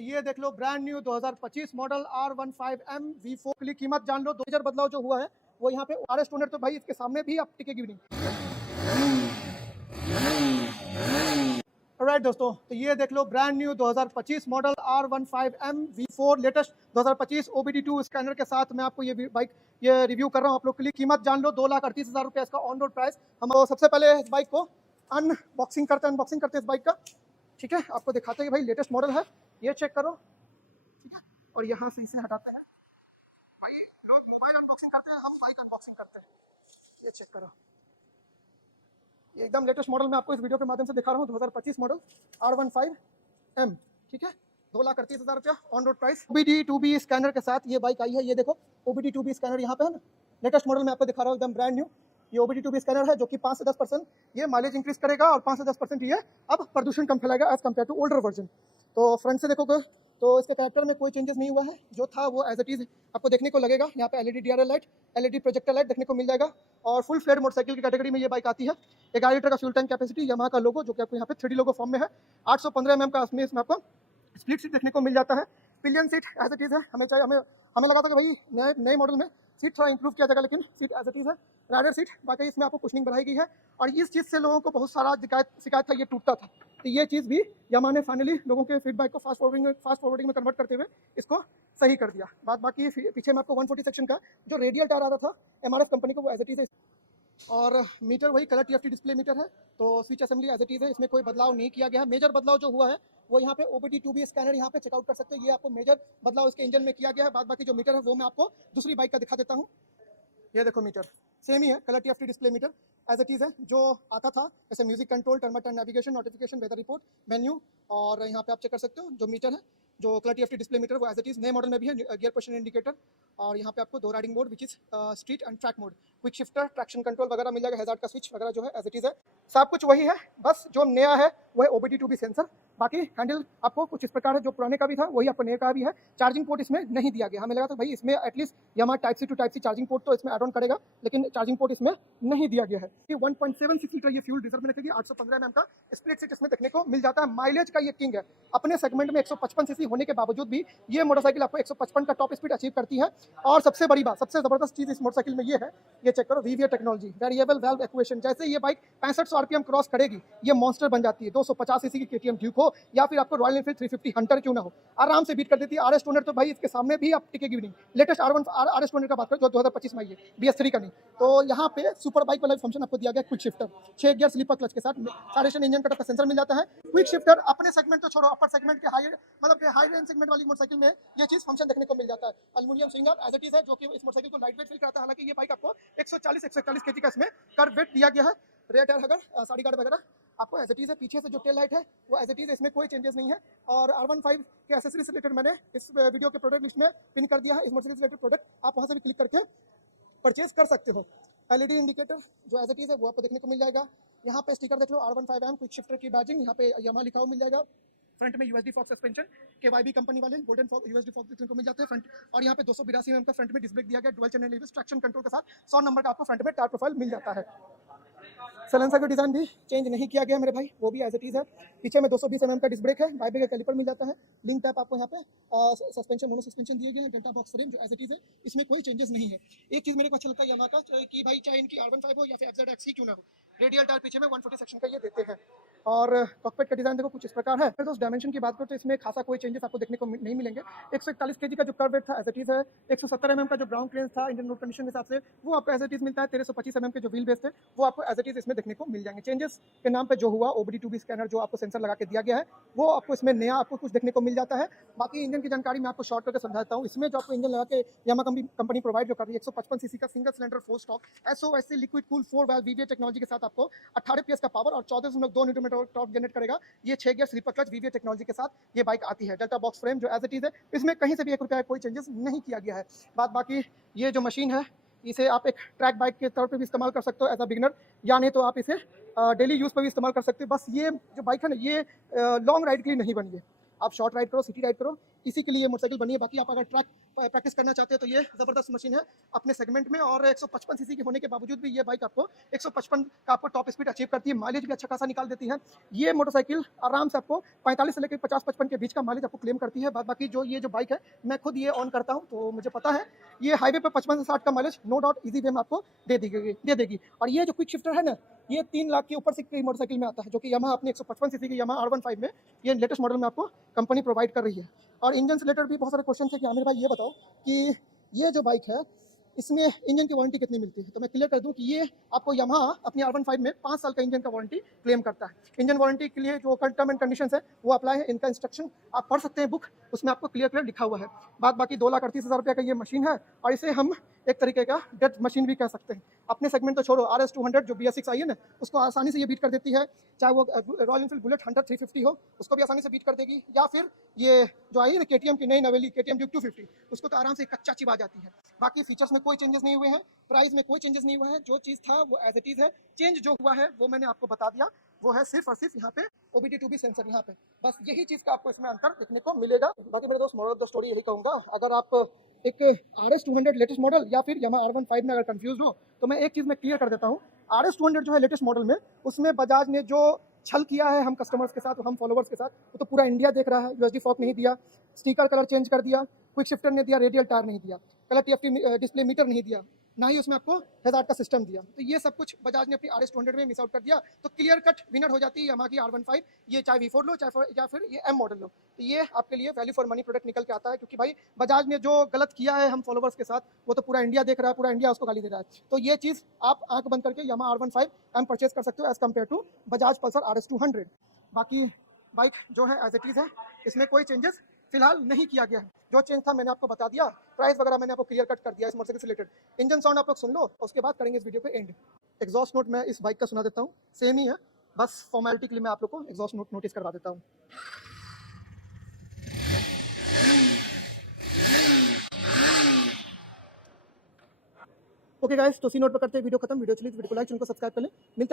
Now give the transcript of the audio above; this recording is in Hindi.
तो ये देख लो brand new 2025 model R15M V4 के लिए कीमत जान लो। 2000 बदलाव जो हुआ है वो यहाँ पे RS टूनर, तो भाई इसके सामने भी आप टिकेगी भी नहीं। राइट दोस्तों, तो ये देख लो brand new 2025 model R15M V4 latest 2025 OBD2 scanner के साथ मैं आपको ये बाइक ये रिव्यू कर रहा हूँ आप लोग के लिए। कीमत जान लो 2,38,000 रुपये इसका ऑन रोड प्राइस। हम सबसे पहले इस बाइक को अनबॉक्सिंग करते हैं इस बाइक का, ठीक है। आपको दिखाते हैं कि भाई लेटेस्ट मॉडल है, ये चेक करो, ठीक है। और यहाँ से इसे हटाते हैं। भाई लोग मोबाइल अनबॉक्सिंग करते हैं, हम बाइक अनबॉक्सिंग करते हैं। ये चेक करो, ये एकदम लेटेस्ट मॉडल मैं आपको इस वीडियो के माध्यम से दिखा रहा हूँ। 2025 मॉडल R15M, ठीक है। 2,38,000 रुपया on road price. OBD2B scanner के साथ ये बाइक आई है। ये देखो OBD2B स्कैनर यहाँ पे है ना, लेटेस्ट मॉडल मैं आपको दिखा रहा हूँ, एकदम ब्रांड न्यू। ये OBD2B स्कैनर है जो कि 5 से 10% ये माइलेज इंक्रीज करेगा और 5 से 10% ये अब प्रदूषण कम फैलाएगा as compare to older version. तो फ्रंट से देखोगे तो इसके कैरेक्टर में कोई चेंजेस नहीं हुआ है, जो था वो एज इट इज आपको देखने को लगेगा। यहाँ पे LED DRL light, LED projector light देखने को मिल जाएगा। और फुल फ्लेड मोटरसाइकिल की कैटेगरी में ये बाइक आती है। 11 लीटर का फ्यूल टैंक कैपेसिटी, यामाहा का लोगो जो कि आपको यहाँ पे 3D लोगो फॉर्म में है। 815 mm का इसमें आपको स्प्लिट सीट देखने को मिल जाता है। Pillion seat as it is है। हमें लगा था कि भाई नए मॉडल में सीट थोड़ा इंप्रूव किया जाएगा, लेकिन सीट एज इट इज है। राइडर सीट बाकी इसमें आपको कुशनिंग बढ़ाई गई है। और इस चीज़ से लोगों को बहुत सारा शिकायत था, ये टूटता था। तो ये चीज़ भी यामाहा ने फाइनली लोगों के फीडबैक को फास्ट फॉरवर्डिंग में कन्वर्ट करते हुए इसको सही कर दिया। बाकी पीछे में आपको 140 सेक्शन का जो रेडियल टायर आता था MRF कंपनी को, वो एज इट इज है। और मीटर वही कलर TFT डिस्प्ले मीटर है। तो switch assembly as it is है, इसमें कोई बदलाव नहीं किया गया है। मेजर बदलाव जो हुआ है वो यहाँ पे OBD2B स्कैनर यहाँ पे चेकआउट कर सकते हैं। ये आपको मेजर बदलाव इसके इंजन में किया गया है। बाकी जो मीटर है वो मैं आपको दूसरी बाइक का दिखा देता हूँ। ये देखो मीटर सेम ही है, colour TFT display meter as it is है जो आता था। जैसे music control, turn navigation, notification, weather report, menu. और यहाँ पे आप चेक कर सकते हो जो मीटर है, जो कलर TFT डिस्प्ले मीटर वो एज इट इज नए मॉडल में भी है। गियर पोजिशन इंडिकेटर, और यहाँ पे आपको 2 riding mode which is street and track mode, quick shifter, traction control वगैरह मिल जाएगा। हैजार्ड का स्विच वगैरह जो है एज इट इज है, सब कुछ वही है। बस जो नया है वो है OBD2B सेंसर। बाकी हैंडल आपको कुछ इस प्रकार है, जो पुराने का भी था वही आपको नए का भी है। चार्जिंग पोर्ट इसमें नहीं दिया गया। हमें लगा था भाई इसमें at least Yamaha type C to type C charging port तो इसमें एड ऑन करेगा, लेकिन चार्जिंग पोर्ट इसमें नहीं दिया गया है। 1.76 लीटर ये फ्यूल रिजर्व में रखेगी। 815 mm का स्प्लिट सीट इसमें देखने को मिल जाता है। माइलेज का ये किंग है। अपने सेगमेंट में 155 सीसी होने के बावजूद भी ये मोटरसाइकिल आपको 155 का टॉप स्पीड अचीव करती है। और सबसे बड़ी बात, सबसे जबरदस्त चीज इस मोटरसाइकिल में ये है, ये चेक करो, VVA technology, variable valve actuation. जैसे ये बाइक 6500 RPM क्रॉस करेगी ये मॉन्स्टर बन जाती है। 250 सीसी की KTM ड्यूक हो या फिर आपको रॉयल एनफील्ड 350 हंटर क्यों ना हो, आराम से बीट कर देती है। RS टूनर तो भाई इसके सामने भी आप टिकेगी भी नहीं। लेटेस्ट RS टूनर का बात करें जो 2025 में आई है, BS3 का नहीं। तो यहाँ पे सुपर बाइक वाला फंक्शन आपको दिया गया, quick shifter, 6 gear slipper clutch के साथ, सारेशन इंजन का सेंसर मिल जाता है। क्विक शिफ्टर अपने सेगमेंट तो छोड़ो, अपर सेगमेंट के हाई रेंज सेगमेंट वाली मोटरसाइकिल में ये चीज फंक्शन देखने को मिल जाता है। Aluminium swinger as it is है, जो कि इस मोटरसाइकिल को लाइट वेट फील कराता है। हालांकि ये बाइक आपको 140 kg का इसमें कर्व वेट दिया गया है। रेयर टायर अगर साड़ी गार्ड वगैरह आपको एज इट इज है। पीछे से जो टेल लाइट है वो एज इट इज है, इसमें कोई चेंजेस नहीं है। और R15 के एसेसरीज से रिलेटेड मैंने इस वीडियो के प्रोडक्ट लिस्ट में पिन कर दिया है। इस मोटरसाइकिल से रिलेटेड प्रोडक्ट आप वहां से भी क्लिक करके परचेज कर सकते हो। LED इंडिकेटर जो एज इट इज है वो आपको देखने को मिल जाएगा। यहाँ पे स्टिकर देख लो, R15M क्विक शिफ्टर की बैजिंग, यहाँ पे यामाहा लिखा हुआ मिल जाएगा। फ्रंट में USD forks suspension, KYB company वाले गोल्डन USD फॉक्स देखने को मिल जाते हैं फ्रंट। और यहाँ पे 282 mm का फ्रंट में डिस्क ब्रेक दिया गया, dual channel ABS, traction control के साथ 100 नंबर का आपको फ्रंट में टायर प्रोफाइल मिल जाता है। साइलेंसर का डिजाइन भी चेंज नहीं किया गया मेरे भाई, वो भी एज इट इज है। पीछे में 220 mm का डिस्क ब्रेक है, बाइब्रेक का कैलिपर मिल जाता है। लिंक टैप आपको यहाँ पे सस्पेंशन मोनो सस्पेंशन दिए गए हैं। डेल्टा बॉक्स फ्रेम जो एज इट इज है, इसमें कोई चेंजेस नहीं है। एक चीज मेरे को अच्छा लगता है यामाहा का कि भाई चाहे इनकी R15 हो या फिर FZXC क्यों ना हो, रेडियल टायर पीछे में 140 सेक्शन का ये देते हैं। और कॉकपिट का डिजाइन देखो कुछ इस प्रकार है। फिर दोस्त डायमेंशन की बात करो तो इसमें खासा कोई चेंजेस आपको देखने को नहीं मिलेंगे। 141 kg का जो कर्व वेट था एज इट इज है। 170 mm का जो ग्राउंड क्लियरेंस था इंडियन रोड कंडीशन के हिसाब से वो आपको एज इट इज मिलता है। 1325 mm के जो व्हील बेस थे वो आपको एज इट इज इसमें देखने को मिल जाएंगे। चेंजेस के नाम पे जो हुआ OBD2B स्कैनर जो आपको सेंसर लगा के दिया गया है वो आपको इसमें नया आपको कुछ देखने को मिल जाता है। बाकी इंजन की जानकारी मैं आपको शॉर्ट करके समझाता हूँ। इसमें जो आपको इंजन लगा के यामाहा कंपनी प्रोवाइड जो कर रही है, 155 सीसी का single cylinder 4 stock SOSC liquid cool 4 valve VVA technology के साथ आपको 18 PS का पावर और 14.2 Nm टॉर्क जनरेट करेगा। ये 6 gear slipper clutch VVA technology के साथ ये बाइक आती है। डेल्टा बॉक्स फ्रेम जो एज इट इज है, इसमें कहीं से भी 1 रुपया कोई चेंजेस नहीं किया गया है। बाकी ये जो मशीन है इसे आप एक ट्रैक बाइक के तौर पे भी इस्तेमाल कर सकते हो एज अ बिगिनर, या नहीं तो आप इसे डेली यूज़ पर भी इस्तेमाल कर सकते हो। बस ये जो बाइक है ना ये लॉन्ग राइड के लिए नहीं बनी है। आप शॉर्ट राइड करो, सिटी राइड करो, इसी के लिए मोटरसाइकिल बनी है। बाकी आप अगर ट्रैक प्रैक्टिस करना चाहते हैं तो ये ज़बरदस्त मशीन है अपने सेगमेंट में, और 155 सीसी की होने के बावजूद भी ये बाइक आपको 155 का आपको टॉप स्पीड अचीव करती है। माइलेज भी अच्छा खासा निकाल देती है। ये मोटरसाइकिल आराम से आपको 45 से लेकर 50-55 के बीच का माइलेज आपको क्लेम करती है। बाकी जो ये जो बाइक है, मैं खुद ये ऑन करता हूँ तो मुझे पता है ये हाईवे पे 55 से 60 का mileage no doubt easy way में आपको दे देगी। और ये जो क्विक शिफ्टर है ना, ये 3 लाख के ऊपर से की मोटरसाइकिल में आता है, जो कि यामाहा अपनी 155 सीसी की यामाहा R15 में ये लेटेस्ट मॉडल में आपको कंपनी प्रोवाइड कर रही है। और इंजन से रिलेटेड भी बहुत सारे क्वेश्चन थे कि आमिर भाई ये बताओ कि ये जो बाइक है इसमें इंजन की वारंटी कितनी मिलती है। तो मैं क्लियर कर दूं कि ये आपको यामाहा अपनी R15 में 5 साल का इंजन का वारंटी क्लेम करता है। इंजन वारंटी के लिए जो टर्म एंड कंडीशंस है वो अप्लाई है, इनका इंस्ट्रक्शन आप पढ़ सकते हैं बुक, उसमें आपको क्लियर लिखा हुआ है। बाकी 2,38,000 रुपये का ये मशीन है, और इसे हम एक तरीके का डेथ मशीन भी कह सकते हैं। अपने सेगमेंट तो छोड़ो, RS200 जो BS6 आई है ना, उसको आसानी से ये बीट कर देती है। चाहे वो रॉयल एनफील्ड बुलेट 100 350 हो, उसको भी आसानी से बीट कर देगी, या फिर ये जो आई है ना KTM की नई नवेली KTM ड्यूक 250, उसको तो आराम से कच्चा चिबा जाती है। बाकी फीचर्स में कोई चेंजेस नहीं हुए हैं, प्राइस में कोई चेंजेस नहीं हुआ है, जो चीज़ था वो एज इट इज़ है। चेंज जो हुआ है वो मैंने आपको बता दिया, वो है सिर्फ और सिर्फ यहाँ पे OBD2B सेंसर यहाँ पे, बस यही चीज़ का आपको इसमें अंतर देखने को मिलेगा। बाकी मेरे दोस्त मोरल ऑफ द स्टोरी यही कहूँगा, अगर आप एक RS200 लेटेस्ट मॉडल या फिर यामाहा R15 में अगर कंफ्यूज हो तो मैं एक चीज़ में क्लियर कर देता हूँ। RS200 जो है लेटेस्ट मॉडल में, उसमें बजाज ने जो छल किया है हम कस्टमर्स के साथ, हम फॉलोवर्स के साथ, वो तो पूरा इंडिया देख रहा है। USD फॉक नहीं दिया, स्टिकर कलर चेंज कर दिया, क्विक शिफ्टर नहीं दिया, रेडियल टायर नहीं दिया, कलर TFT डिस्प्ले मीटर नहीं दिया, ना ही उसमें आपको हैजार्ड का सिस्टम दिया। तो ये सब कुछ बजाज ने अपनी RS200 में मिस आउट कर दिया। तो क्लियर कट विनर हो जाती है यामाहा की R15, ये चाहे V4 लो चाहे या फिर ये M मॉडल लो, तो ये आपके लिए वैल्यू फॉर मनी प्रोडक्ट निकल के आता है। क्योंकि भाई बजाज ने जो गलत किया है हम फॉलोवर्स के साथ, वो तो पूरा इंडिया देख रहा है, पूरा इंडिया उसको गाली दे रहा है। तो ये चीज़ आप आंख बंद करके यामाहा R15 M परचेज कर सकते हो as compare to Bajaj Pulsar RS200। बाकी बाइक जो है एज इट इज़ है, इसमें कोई चेंजेस फिलहाल नहीं किया गया है। जो चेंज था मैंने आपको बता दिया, प्राइस वगैरह मैंने आपको क्लियर कट कर दिया इस मोटरसाइकिल से रिलेटेड। इंजन साउंड आप लोग सुन लो, उसके बाद करेंगे इस वीडियो पे एंड। एग्जॉस्ट नोट मैं इस बाइक का सुना देता हूँ, सेम ही है, बस फॉर्मेलिटी के लिए मैं आप लोग को एग्जॉस्ट नोट नोटिस करवा देता हूँ। ओके गाइस, तो सी नोट पर करते हैं वीडियो खत्म। वीडियो चली तो वीडियो को लाइक, चैनल को सब्सक्राइब कर लें। मिलते